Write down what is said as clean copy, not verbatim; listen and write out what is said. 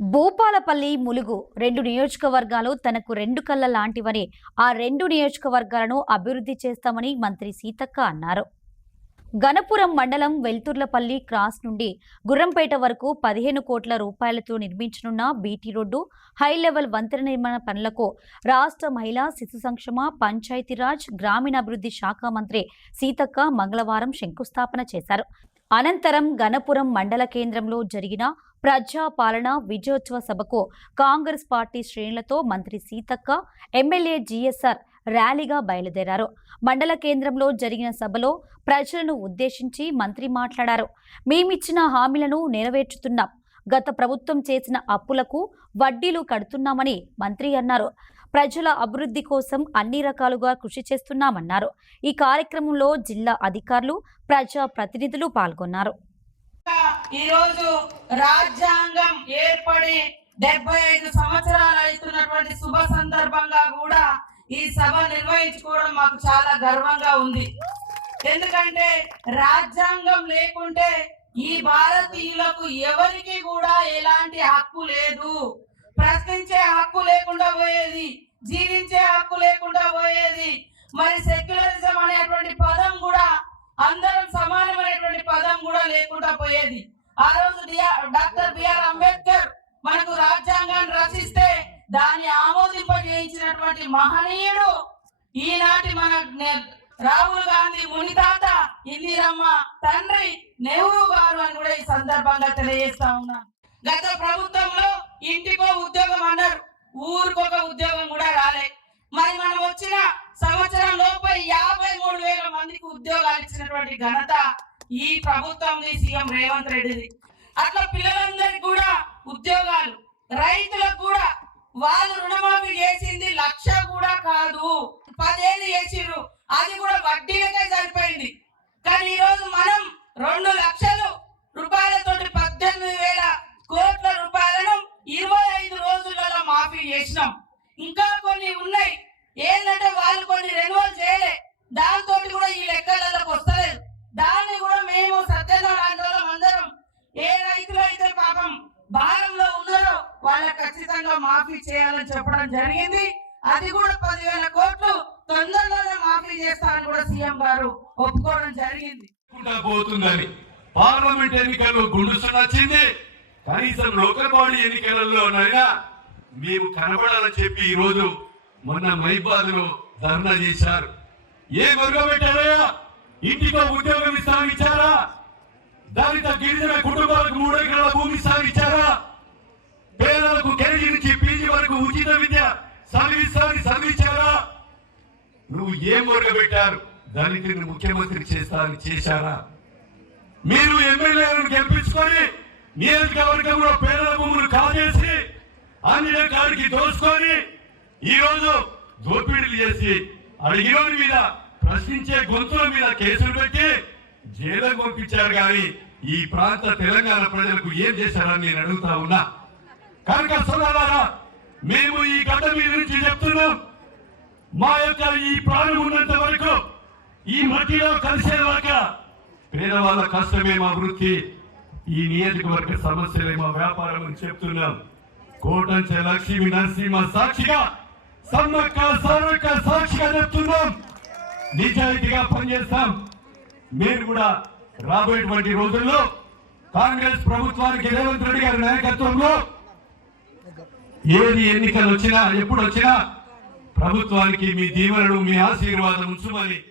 భూపాలపల్లి, ములుగు రెండు నియోజకవర్గాలు తనకు రెండు కళ్ళ లాంటివని, ఆ రెండు నియోజకవర్గాలను అభివృద్ధి చేస్తామని మంత్రి సీతక్క అన్నారు. గణపురం మండలం వెల్తుర్లపల్లి క్రాస్ నుండి గుర్రంపేట వరకు 15 కోట్ల రూపాయలతో నిర్మించనున్న బీటీ రోడ్డు, హై లెవెల్ వంతెన నిర్మాణ పనులకు రాష్ట్ర మహిళా శిశు సంక్షేమ, పంచాయతీరాజ్, గ్రామీణాభివృద్ధి శాఖ మంత్రి సీతక్క మంగళవారం శంకుస్థాపన చేశారు. అనంతరం గణపురం మండల కేంద్రంలో జరిగిన ప్రజాపాలన విజయోత్సవ సభకు కాంగ్రెస్ పార్టీ శ్రేణులతో మంత్రి సీతక్క, ఎమ్మెల్యే జీఎస్ఆర్ ర్యాలీగా బయలుదేరారు. మండల కేంద్రంలో జరిగిన సభలో ప్రజలను ఉద్దేశించి మంత్రి మాట్లాడారు. మేమిచ్చిన హామీలను నెరవేర్చుతున్నాం. గత ప్రభుత్వం చేసిన అప్పులకు వడ్డీలు కడుతున్నామని మంత్రి అన్నారు. ప్రజల అభివృద్ధి కోసం అన్ని రకాలుగా కృషి చేస్తున్నామన్నారు. ఈ కార్యక్రమంలో జిల్లా అధికారులు, ప్రజా ప్రతినిధులు పాల్గొన్నారు. ఈరోజు రాజ్యాంగం ఏర్పడి 75 సంవత్సరాలు అవుతున్నటువంటి శుభ సందర్భంగా కూడా ఈ సభ నిర్వహించుకోవడం మాకు చాలా గర్వంగా ఉంది. ఎందుకంటే రాజ్యాంగం లేకుంటే ఈ భారతీయులకు ఎవరికి కూడా ఎలాంటి హక్కు లేదు. ప్రశ్నించే హక్కు లేకుండా పోయేది, జీవించే హక్కు లేకుండా పోయేది. మరి సెక్యులరిజం అనేటువంటి పదం కూడా, అందరం సమానమైనటువంటి పదం కూడా లేకుండా పోయేది. ఆ రోజు డాక్టర్ బిఆర్ అంబేద్కర్ మనకు రాజ్యాంగాన్ని రచిస్తే దాన్ని ఆమోదింపజేయించినటువంటి మహనీయుడు ఈనాటి మన రాహుల్ గాంధీ మునితాత, ఇందిరమ్మ తండ్రి నెహ్రూ గారు అని కూడా ఈ సందర్భంగా తెలియజేస్తా ఉన్నాను. గత ప్రభుత్వంలో ఇంటికో ఉద్యోగం అన్నారు, ఊరికొక ఉద్యోగం కూడా రాలే. మరి మనం వచ్చిన సంవత్సరం లోపు 53,000 మందికి ఉద్యోగాలు ఇచ్చినటువంటి ఘనత ఈ ప్రభుత్వం సీఎం రేవంత్ రెడ్డిది. అట్లా పిల్లలందరికీ కూడా ఉద్యోగాలు, రైతులకు కూడా వాళ్ళు రుణమాఫీ చేసింది 1,00,000 కూడా కాదు, 10 ఏళ్ళు చేసిర్రు, అది కూడా వడ్డీలకే సరిపోయింది. కానీ ఈరోజు మనం 2 లక్షల రూపాయలతో 18,000 కోట్ల రూపాయలను 25 రోజులలో మాఫీ చేసినాం. ఇంకా కొన్ని ఉన్నాయి. ఏంటంటే వాళ్ళు కొన్ని రెన్యువల్ చేయలే, దాంతో కూడా ఈ లెక్కలలోకి వస్తలేదు. దాన్ని కూడా మేము సత్యనారాయణ అందరం ఏ రైతులు అయితే పాపం భారంలో ఉన్నారో వాళ్ళకి ఖచ్చితంగా మాఫీ చేయాలని చెప్పడం జరిగింది. అది కూడా 10,000 కోట్లు తొందరలోనే మాఫీ చేస్తారని కూడా సీఎం గారు ఒప్పుకోవడం జరిగింది. పోతుందని పార్లమెంట్ ఎన్నికల్లో గుండుసు నచ్చింది, కనీసం లోకల్ బాడీ ఎన్నికలలోనైనా మేము కనబడాలని చెప్పి ఈ రోజు మొన్న మైబాద్ లో ధర్నా చేశారు. ఏ వర్గం పెట్టారయ్యా? ఇంటికో ఉద్యోగం ఇస్తారా? దళిత గిరిజన కుటుంబాలకు 3 ఎకరాల భూమి ఇస్తారా? పేదలకు కేజీ నుంచి పీజీ వరకు ఉచిత విద్య చదివించారా? నువ్వు ఏం వర్గ పెట్టారు? దళితుని ముఖ్యమంత్రి చేస్తారని చేశారా? మీరు ఎమ్మెల్యేలను గెలిపించుకొని నియోజకవర్గంలో పేదల భూములు కాజేసి అన్ని రకాలకి దోసుకొని ఈ రోజు దోపిడీలు చేసి అడిగిన మీద ప్రశ్నించే గొంతుల మీద కేసులు పెట్టి జైలుకు పంపించారు. కానీ ఈ ప్రాంత తెలంగాణ ప్రజలకు ఏం చేశారని నేను అడుగుతా ఉన్నా. కనుక సోదరులారా, మేము ఈ గడ్డ మీద నుంచి చెప్తున్నాం, మా యొక్క ఈ ప్రాణం ఉన్నంత వరకు, ఈ మట్టిలో కలిసే వరకు పేదవాళ్ళ కష్టమే మా వృత్తి, ఈ నియోజకవర్గ సమస్యలే మా వ్యాపారం అని చెప్తున్నాం. కోటంచె లక్ష్మీ నరసింహ సాక్షిగా, సమ్మక్క సారక్క సాక్షిగా చెప్తున్నాం. నిజాయితీగా పనిచేస్తాం. మీరు కూడా రాబోయేటువంటి రోజుల్లో కాంగ్రెస్ ప్రభుత్వానికి రేవంత్ రెడ్డి గారి నాయకత్వంలో ఏది ఎన్నికలు వచ్చినా, ఎప్పుడు వచ్చినా ప్రభుత్వానికి మీ దీవెనలు, మీ ఆశీర్వాదం ఉంచుమని